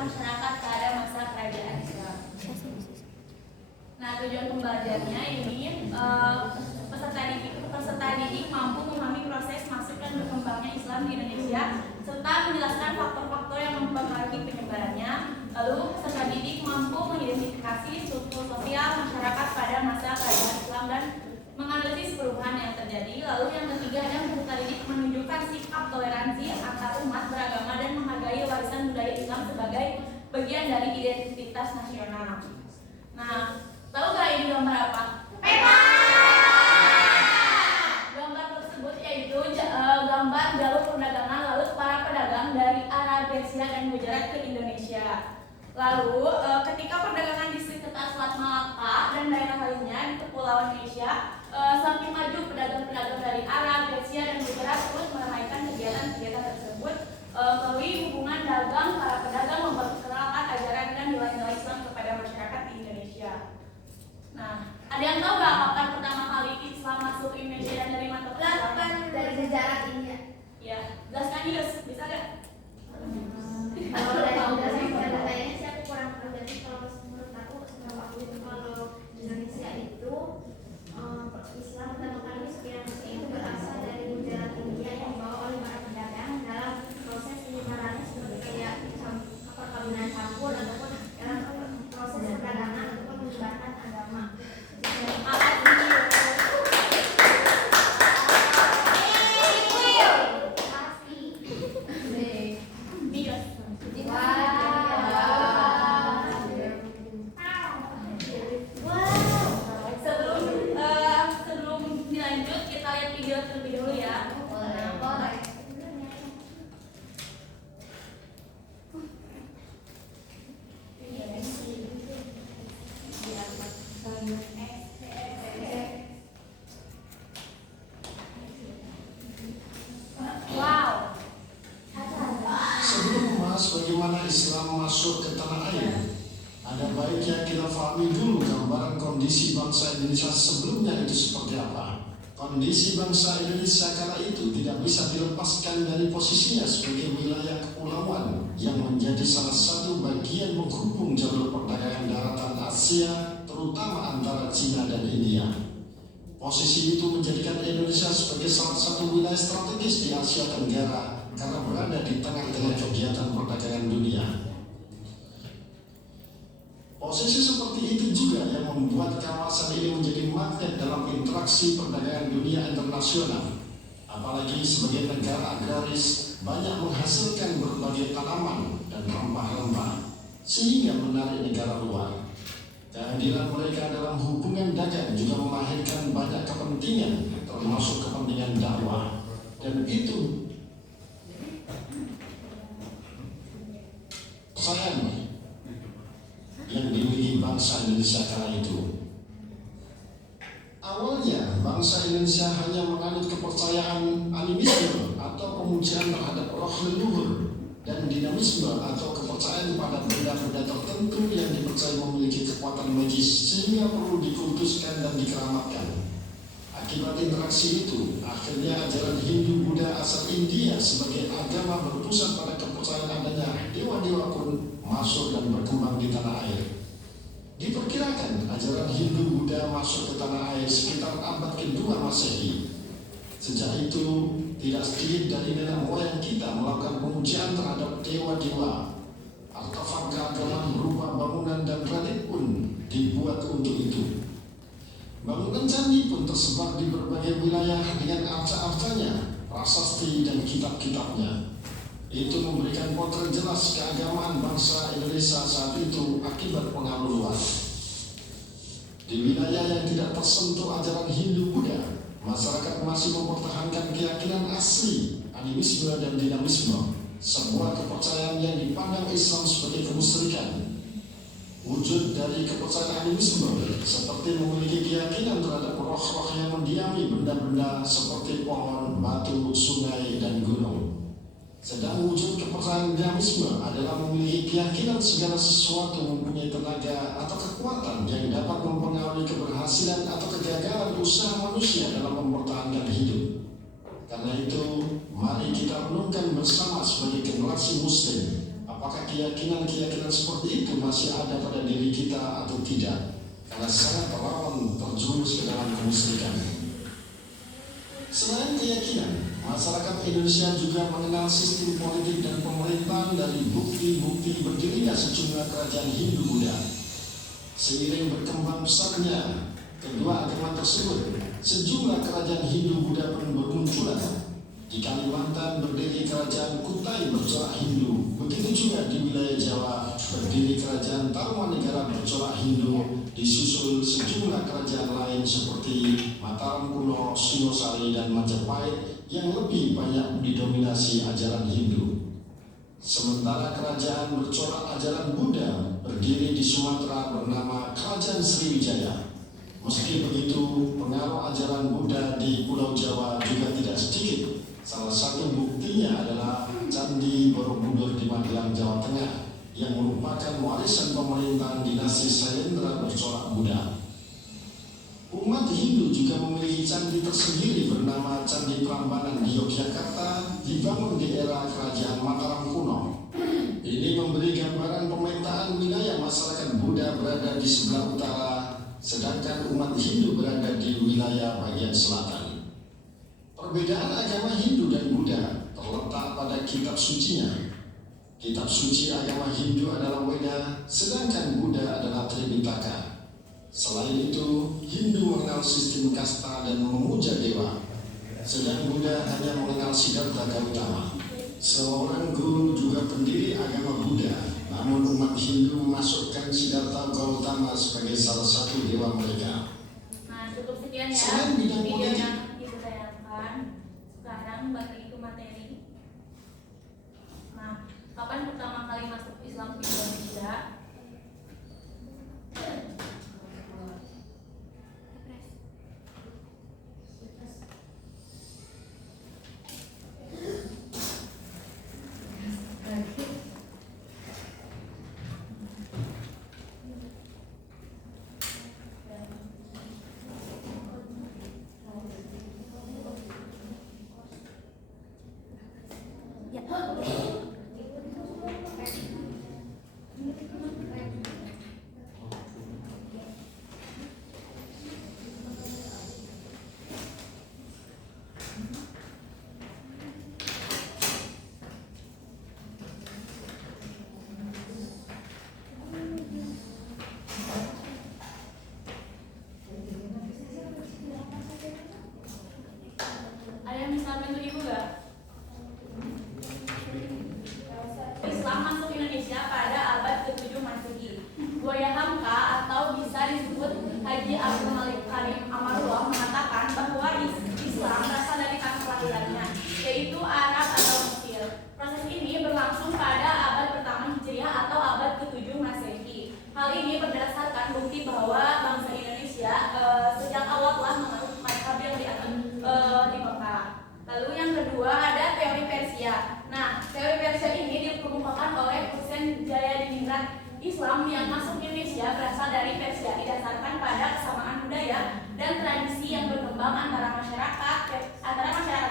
masyarakat pada masa kerajaan Islam. Nah, tujuan pembelajarannya ini peserta didik mampu memahami proses masuk dan berkembangnya Islam di Indonesia serta menjelaskan faktor-faktor yang mempengaruhi penyebarannya. Lalu peserta didik mampu mengidentifikasi struktur sosial masyarakat pada masa kerajaan Islam dan menganalisis perubahan yang terjadi. Lalu yang ketiga adalah peserta didik menunjukkan sikap toleransi antar umat beragama dan menghargai warisan budaya Islam sebagai bagian dari identitas nasional. Nah, tahu nggak ini gambar apa? Peta. Gambar tersebut yaitu gambar jalur perdagangan lalu para pedagang dari Arab, Persia, dan Gujarat ke Indonesia. Lalu ketika perdagangan di sekitar Selat Malaka dan daerah lainnya di Kepulauan Asia semakin maju, pedagang-pedagang dari Arab, Persia, dan Gujarat terus meramaikan kegiatan-kegiatan tersebut melalui hubungan dagang. Para pedagang memperkenalkan ajaran dan nilai-nilai Islam kepada masyarakat di Indonesia. Nah, ada yang tahu nggak kapan pertama kali Islam masuk ke Indonesia dan dari mana? Dari sejarah India. Ya, jelaskan Yus, bisa nggak? Kalau dari datanya sih aku kurang tahu, jadi kalau menurut aku kalau Indonesia itu Islam pertama kali inspirasi itu berasal dari sejarah India yang dibawa oleh para pedagang dalam proses penyebarannya seperti kayak perkawinan campur ataupun proses perdagangan ataupun menyebarkan agama. Sebelum dilanjut kita lihat video terlebih dulu ya. Sebelum membahas bagaimana Islam masuk ke tanah air, ada baiknya kita pahami dulu gambaran kondisi bangsa Indonesia sebelumnya itu seperti apa. Kondisi bangsa Indonesia kala itu tidak bisa dilepaskan dari posisinya sebagai wilayah kepulauan yang menjadi salah satu bagian menghubung jalur perdagangan daratan Asia, terutama antara Cina dan India. Posisi itu menjadikan Indonesia sebagai salah satu wilayah strategis di Asia Tenggara karena berada di tengah-tengah kegiatan perdagangan dunia. Posisi seperti itu juga yang membuat kawasan ini menjadi magnet dalam interaksi perdagangan dunia internasional. Apalagi sebagai negara agraris banyak menghasilkan berbagai tanaman dan rempah-rempah sehingga menarik negara luar. Kehadiran mereka dalam hubungan dagang juga melahirkan banyak kepentingan termasuk kepentingan dakwah, dan itu sayang yang dimiliki bangsa Indonesia kala itu. Awalnya bangsa Indonesia hanya menganut kepercayaan animisme atau pemujaan terhadap roh leluhur dan dinamisme atau kepercayaan pada benda-benda tertentu yang dipercaya memiliki kekuatan magis sehingga perlu dikultuskan dan dikeramatkan. Akibat interaksi itu, akhirnya ajaran Hindu Buddha asal India sebagai agama berpusat pada kepercayaan adanya dewa-dewa pun masuk dan berkembang di tanah air. Diperkirakan ajaran Hindu Buddha masuk ke tanah air sekitar abad kedua Masehi. Sejak itu, tidak sedikit dari nenek moyang kita melakukan pemujaan terhadap dewa-dewa. Artefak keagamaan berupa bangunan dan relik pun dibuat untuk itu. Bangunan candi pun tersebar di berbagai wilayah dengan arca-arcanya, prasasti dan kitab-kitabnya. Itu memberikan potret jelas keagamaan bangsa Indonesia saat itu akibat pengaruh luar. Di wilayah yang tidak tersentuh ajaran Hindu Buddha, masyarakat masih mempertahankan keyakinan asli, animisme dan dinamisme, sebuah kepercayaan yang dipandang Islam sebagai kemusyrikan. Wujud dari kepercayaan animisme seperti memiliki keyakinan terhadap roh-roh yang mendiami benda-benda seperti pohon, batu, sungai, dan gunung. Sedang wujud kepercayaan dinamisme adalah memiliki keyakinan segala sesuatu mempunyai tenaga atau kekuatan yang dapat mempengaruhi keberhasilan atau kegagalan usaha manusia dalam mempertahankan hidup. Karena itu, mari kita renungkan bersama sebagai generasi Muslim apakah keyakinan-keyakinan seperti itu masih ada pada diri kita atau tidak, karena sangat rawan terjerumus ke dalam kemusyrikan. Selain keyakinan, masyarakat Indonesia juga mengenal sistem politik dan pemerintahan dari bukti-bukti berdirinya sejumlah kerajaan Hindu Buddha. Seiring berkembang besarnya kedua agama tersebut, sejumlah kerajaan Hindu Buddha pun bermunculan. Di Kalimantan berdiri kerajaan Kutai bercorak Hindu, begitu juga di wilayah Jawa berdiri kerajaan Tarumanegara bercorak Hindu, disusul sejumlah kerajaan lain seperti Mataram kuno, Singosari, dan Majapahit yang lebih banyak didominasi ajaran Hindu. Sementara kerajaan bercorak ajaran Buddha berdiri di Sumatera bernama Kerajaan Sriwijaya. Meski begitu, pengaruh ajaran Buddha di Pulau Jawa juga tidak sedikit. Salah satu buktinya adalah Candi Borobudur di Magelang, Jawa Tengah, yang merupakan warisan pemerintahan dinasti Sailendra bercorak Buddha. Umat Hindu juga memiliki candi tersendiri bernama Candi Prambanan di Yogyakarta, dibangun di era Kerajaan Mataram kuno. Ini memberi gambaran pemetaan wilayah masyarakat Buddha berada di sebelah utara, sedangkan umat Hindu berada di wilayah bagian selatan. Perbedaan agama Hindu dan Buddha terletak pada kitab sucinya. Kitab suci agama Hindu adalah Weda, sedangkan Buddha adalah Tripitaka. Selain itu, Hindu mengenal sistem kasta dan memuja dewa, sedang Buddha hanya mengenal Siddhartha Gautama. Seorang guru juga pendiri agama Buddha, namun umat Hindu memasukkan Siddhartha Gautama sebagai salah satu dewa mereka. Nah, cukup sekian ya Selain bidang video politik, yang ibu tanyakan. Sekarang balik ke materi. Nah, kapan pertama kali masuk Islam di Indonesia? Ada yang bisa bantu ibu nggak? Islam masuk Indonesia pada abad ke-7 Masehi. Buya Hamka atau bisa disebut Haji Abdul Malik Karim Amarullah mengatakan bahwa Islam berasal dari tanah kelahirannya, yaitu Arab atau Mesir. Proses ini berlangsung pada abad pertama Hijriah atau abad ke-7 Masehi. Hal ini berdasarkan bukti bahwa bangsa Indonesia sejak awal telah menganut mazhab yang dianut di Mekah. Lalu yang kedua ada teori Persia. Nah, teori Persia ini dikemukakan oleh Husain Jayadiningrat. Islam yang masuk Indonesia berasal dari Persia, didasarkan pada kesamaan budaya dan tradisi yang berkembang antara masyarakat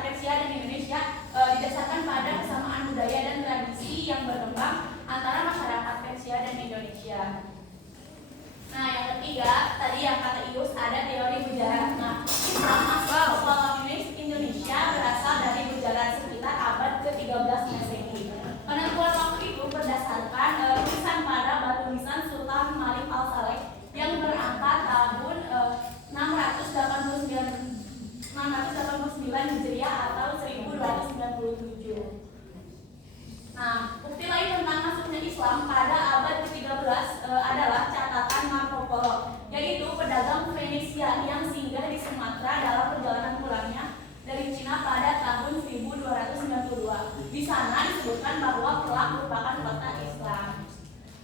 Persia dan Indonesia, didasarkan pada kesamaan budaya dan tradisi yang berkembang antara masyarakat Persia dan Indonesia. Nah, yang ketiga tadi yang kata Ius ada teori Gujarat. Nah, Islam masuk ke Indonesia berasal dari Gujarat sekitar abad ke-13 Masehi. Penentuan waktu itu berdasarkan tulisan pada batu nisan Sultan Malik Al-Saleh yang berangkat tahun 689 Hijriah atau 1297. Nah, bukti lain tentang masuknya Islam pada abad ke-13 adalah catatan Marco Polo, yaitu pedagang Venesia yang singgah di Sumatera dalam perjalanan pulangnya dari Cina pada tahun 1292. Di sana disebutkan bahwa Kelak merupakan kota Islam.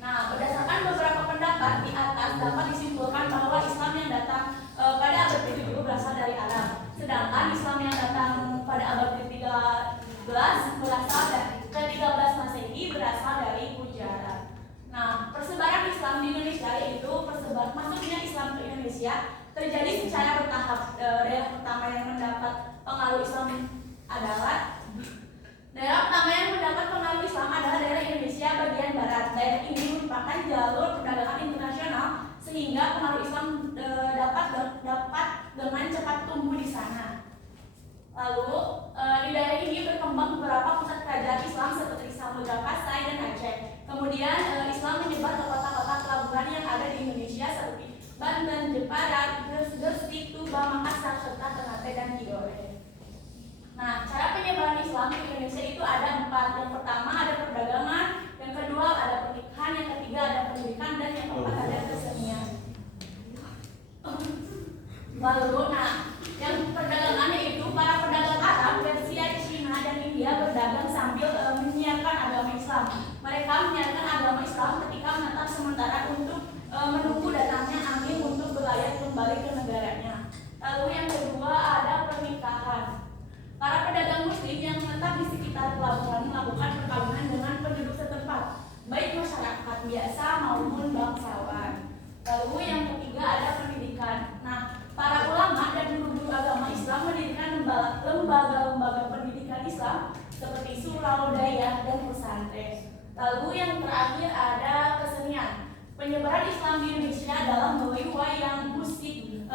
Nah, berdasarkan beberapa pendapat di atas dapat disimpulkan bahwa Islam yang datang pada abad ke-7 berasal dari Arab, sedangkan Islam yang datang pada abad ke-13 berasal dari ke-13 Masehi berasal dari Gujarat. Nah, persebaran Islam di Indonesia yaitu masuknya Islam ke Indonesia terjadi secara bertahap. Daerah pertama yang mendapat pengaruh Islam adalah Daerah pertama yang mendapat pengaruh Islam adalah daerah Indonesia bagian barat. Daerah ini merupakan jalur perdagangan internasional sehingga pengaruh Islam dapat dengan cepat tumbuh di sana. Lalu di daerah ini berkembang beberapa pusat kerajaan Islam seperti Samudra Pasai dan Aceh. Kemudian Islam menyebar ke kota-kota pelabuhan yang ada di Indonesia seperti Banten, Jepara, Gresik, Tuban, Makassar, serta Ternate dan Tidore. Nah, cara penyebaran Islam di Indonesia itu ada 4. Yang pertama ada perdagangan, yang kedua ada pernikahan, yang ketiga ada pendidikan, dan yang keempat ada kesenian. Lalu, yang perdagangan yaitu para pedagang Arab, Persia, Cina, dan India berdagang sambil menyiarkan agama Islam. Mereka menyiarkan agama Islam ketika menetap sementara untuk menunggu datangnya angin untuk berlayar kembali ke negaranya. Lalu yang kedua ada pernikahan. Para pedagang muslim yang menetap di sekitar pelabuhan melakukan perkawinan dengan penduduk setempat, baik masyarakat biasa maupun bangsawan. Lalu yang ketiga ada pendidikan. Nah, para ulama dan guru-guru agama Islam mendirikan lembaga-lembaga pendidikan Islam seperti surau, dayah, dan pesantren. Lalu yang terakhir ada kesenian. Penyebaran Islam di Indonesia dalam melalui wayang, musik,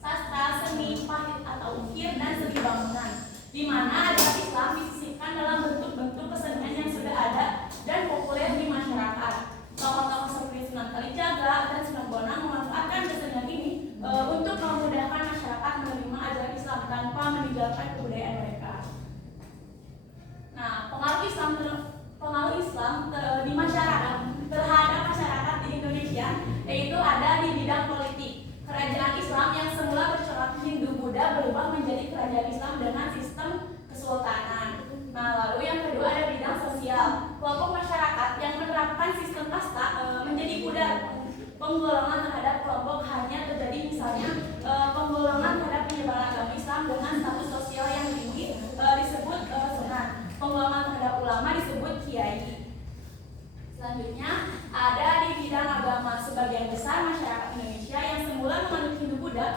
sastra, seni, pahit atau ukir, dan seni bangunan, di mana ajaran Islam disisipkan dalam bentuk-bentuk kesenian yang sudah ada dan populer di masyarakat. Tokoh-tokoh seperti Sunan Kalijaga dan Sunan Bonang memanfaatkan kesenian ini untuk memudahkan masyarakat menerima ajaran Islam tanpa meninggalkan kebudayaan mereka. Nah, pengaruh Islam di masyarakat terhadap masyarakat di Indonesia yaitu ada di bidang politik. Kerajaan Islam yang semula bercorak Hindu-Buddha berubah menjadi kerajaan Islam dengan sistem kesultanan. Nah, lalu yang kedua ada bidang sosial. Kelompok masyarakat yang menerapkan sistem kasta menjadi pudar. Penggolongan terhadap kelompok hanya terjadi, misalnya penggolongan terhadap penyebaran agama Islam dengan status sosial yang tinggi disebut sunan. Penggolongan terhadap ulama disebut kiai. Selanjutnya ada di bidang agama. Sebagian besar masyarakat Indonesia yang semula menganut Hindu-Buddha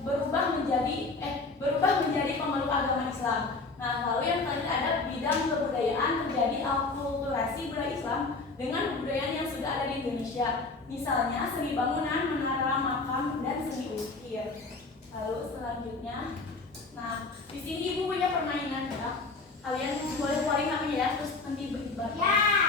berubah menjadi pemeluk agama Islam. Nah, lalu yang terakhir ada bidang kebudayaan, terjadi akulturasi budaya Islam dengan kebudayaan yang sudah ada di Indonesia. Misalnya seni bangunan, menara, makam, dan seni ukir. Lalu selanjutnya, nah di sini ibu punya permainan ya. Kalian boleh keluarin HP ya, terus nanti berdebat. Ya.